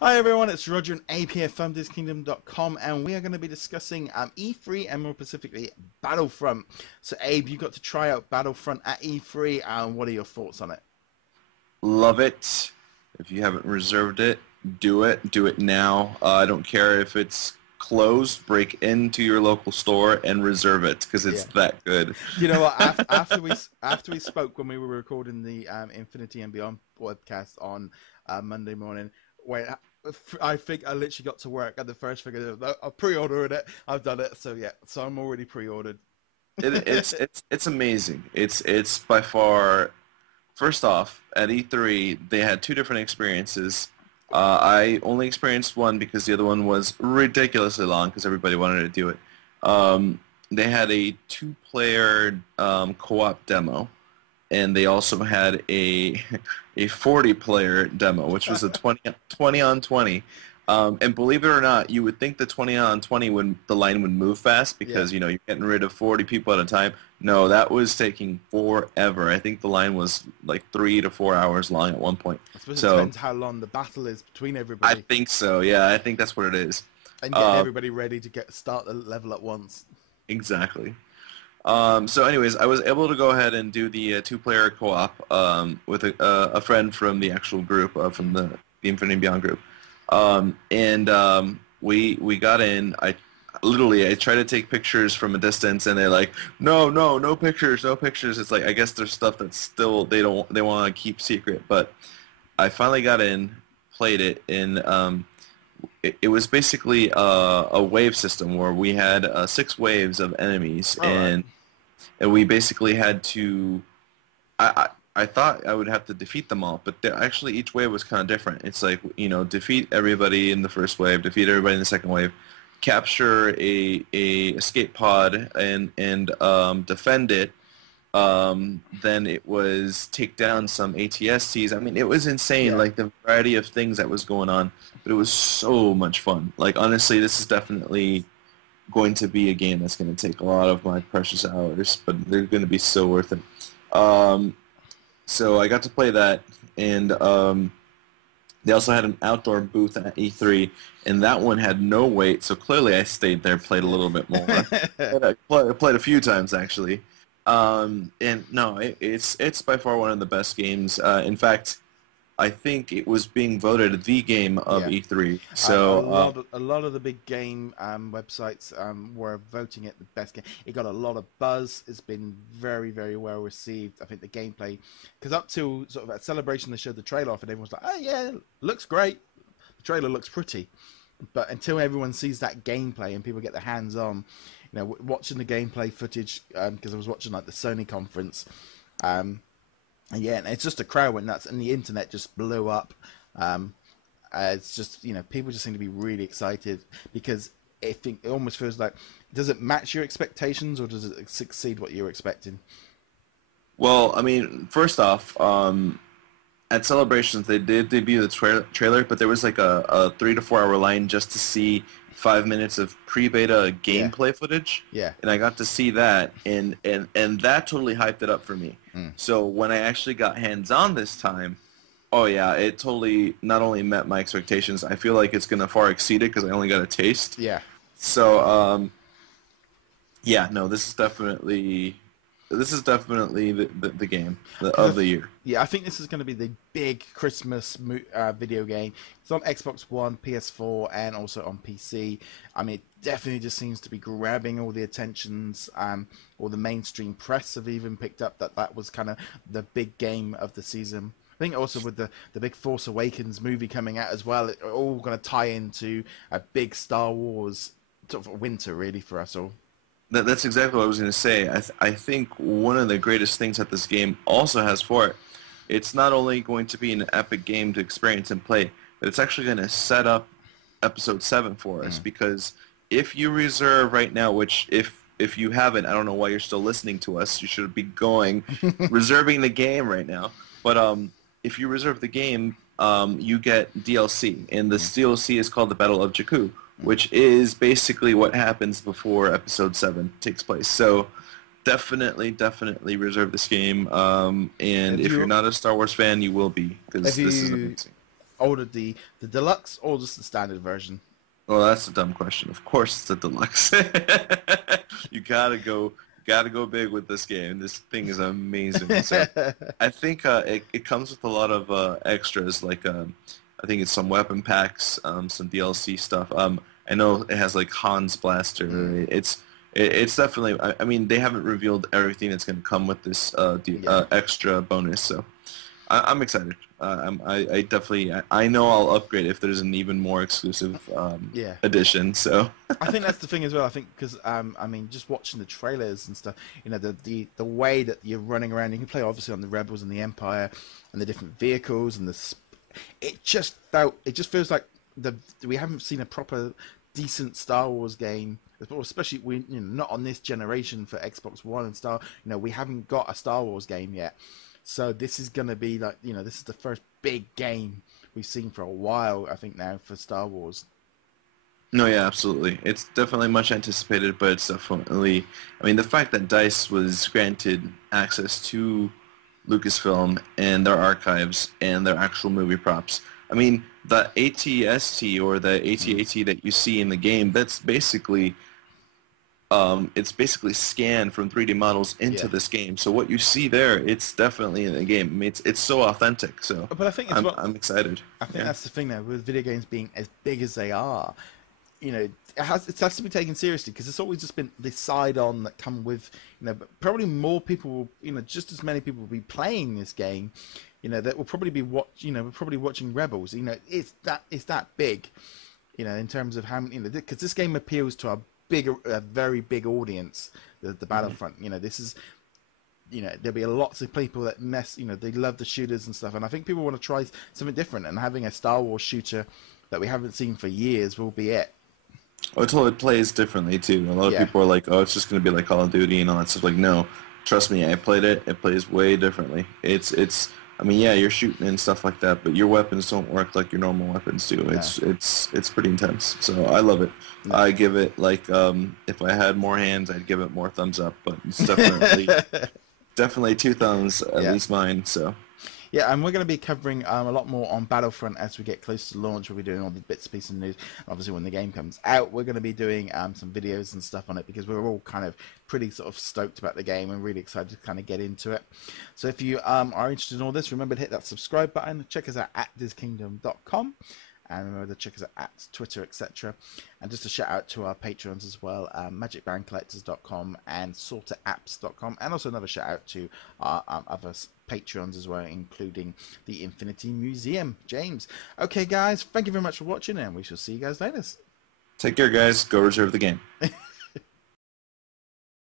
Hi everyone, it's Roger and Abe here from DisKingdom.com, and we are going to be discussing E3 and more specifically Battlefront. So Abe, you got to try out Battlefront at E3, and what are your thoughts on it? Love it. If you haven't reserved it, do it. Do it now. I don't care if it's closed. Break into your local store and reserve it because it's that good. You know what? After we spoke when we were recording the Infinity and Beyond podcast on Monday morning, where I think I literally got to work, and the first thing I pre-ordered it. I've done it, so yeah. So I'm already pre-ordered. It's amazing. It's by far. First off, at E3 they had two different experiences. I only experienced one because the other one was ridiculously long because everybody wanted to do it. They had a two-player co-op demo, and they also had a 40-player demo, which was a 20 on 20. And believe it or not, you would think the 20 on 20 the line would move fast because you know you're getting rid of 40 people at a time. No, that was taking forever. I think the line was like 3 to 4 hours long at one point. I suppose it depends how long the battle is between everybody. I think so. Yeah, I think that's what it is. And get everybody ready to start the level at once. Exactly. So anyways, I was able to go ahead and do the two-player co-op with a friend from the actual group, from the Infinity and Beyond group. We got in. I tried to take pictures from a distance, and they're like, no pictures, no pictures. It's like, I guess there's stuff that's still they want to keep secret. But I finally got in, played it, and it was basically a wave system where we had 6 waves of enemies, and we basically had to. I thought I would have to defeat them all, but actually each wave was kind of different. It's like, you know, defeat everybody in the first wave, defeat everybody in the second wave, capture a escape pod and defend it. Then it was take down some ATSTs. I mean, it was insane, like the variety of things that was going on, but it was so much fun. Like, honestly, this is definitely going to be a game that's going to take a lot of my precious hours, but they're going to be so worth it. So I got to play that, and they also had an outdoor booth at E3, and that one had no wait, so clearly I stayed there, played a little bit more. I played a few times, actually. And no, it's by far one of the best games. In fact, I think it was being voted the game of E3. So a lot of the big game websites were voting it the best game. It got a lot of buzz. It's been very, very well received. I think the gameplay, because up to sort of at Celebration they showed the trailer off, and everyone's like, "Oh yeah, looks great." The trailer looks pretty, but until everyone sees that gameplay and people get their hands on, you know, watching the gameplay footage, because I was watching like the Sony conference. And yeah, and it's just a crowd went nuts, and the internet just blew up. It's just, you know, people just seem to be really excited because it almost feels like, does it match your expectations or does it succeed what you were expecting? Well, I mean, first off, at Celebrations they did debut the trailer, but there was like a 3 to 4 hour line just to see 5 minutes of pre-beta gameplay footage. Yeah. And I got to see that, and that totally hyped it up for me. So when I actually got hands-on this time, oh yeah, it totally not only met my expectations, I feel like it's going to far exceed it because I only got a taste. Yeah. So, yeah, no, this is definitely the game of the year. Yeah, I think this is going to be the big Christmas video game. It's on Xbox One, PS4, and also on PC. I mean, it definitely just seems to be grabbing all the attentions. All the mainstream press have even picked up that was kind of the big game of the season. I think also with the big Force Awakens movie coming out as well, it's all going to tie into a big Star Wars sort of winter, really, for us all. That's exactly what I was going to say. I think one of the greatest things that this game also has for it, it's not only going to be an epic game to experience and play, but it's actually going to set up Episode 7 for us, because if you reserve right now, which if you haven't, I don't know why you're still listening to us. You should be going, reserving the game right now. But if you reserve the game, you get DLC, and this DLC is called the Battle of Jakku, which is basically what happens before Episode 7 takes place. So definitely reserve this game. And if you're not a Star Wars fan, you will be, because this is amazing. ordered the deluxe or just the standard version? Well, that's a dumb question. Of course, it's a deluxe. You gotta go big with this game. This thing is amazing. So I think it comes with a lot of extras, like I think it's some weapon packs, some DLC stuff. I know it has like Han's blaster. It's definitely. I mean, they haven't revealed everything that's going to come with this extra bonus. So I'm excited. I definitely. I know I'll upgrade if there's an even more exclusive edition. So I think that's the thing as well. I think because I mean, just watching the trailers and stuff, you know, the way that you're running around, you can play obviously on the Rebels and the Empire and the different vehicles and it just feels like we haven't seen a proper decent Star Wars game, especially not on this generation for Xbox One and we haven't got a Star Wars game yet. So this is going to be like, this is the first big game we've seen for a while, I think, now for Star Wars. No, yeah, absolutely. It's definitely much anticipated, but it's definitely, I mean, the fact that DICE was granted access to Lucasfilm and their archives and their actual movie props. I mean, the ATST or the AT-AT that you see in the game, that's basically it's basically scanned from 3D models into this game. So what you see there, it's definitely in the game. I mean, it's so authentic. So but I think I'm excited. I think that's the thing now with video games being as big as they are. It has to be taken seriously because it's always just been the side-on that come with, but probably more people, just as many people will be playing this game, that will probably be watching Rebels. It's that big, in terms of how many, because this game appeals to a very big audience, the Battlefront. This is, there'll be lots of people that they love the shooters and stuff, and I think people want to try something different, and having a Star Wars shooter that we haven't seen for years will be it. Oh, it plays differently too. A lot of people are like, "Oh, it's just going to be like Call of Duty and all that stuff." Like, no, trust me, I played it. It plays way differently. It's. I mean, yeah, you're shooting and stuff like that, but your weapons don't work like your normal weapons do. It's pretty intense. So I love it. I give it like if I had more hands, I'd give it more thumbs up. But it's definitely 2 thumbs, at least mine. So. Yeah, and we're going to be covering a lot more on Battlefront as we get close to launch. We'll be doing all the bits, pieces, and news. Obviously, when the game comes out, we're going to be doing some videos and stuff on it because we're all kind of pretty sort of stoked about the game and really excited to kind of get into it. So if you are interested in all this, remember to hit that subscribe button. Check us out at DisKingdom.com. And remember to check us out at Twitter, etc. And just a shout out to our patrons as well, magicbandcollectors.com and sorterapps.com. And also another shout out to our other patrons as well, including the Infinity Museum. James. Okay, guys, thank you very much for watching, and we shall see you guys later. Take care, guys. Go reserve the game.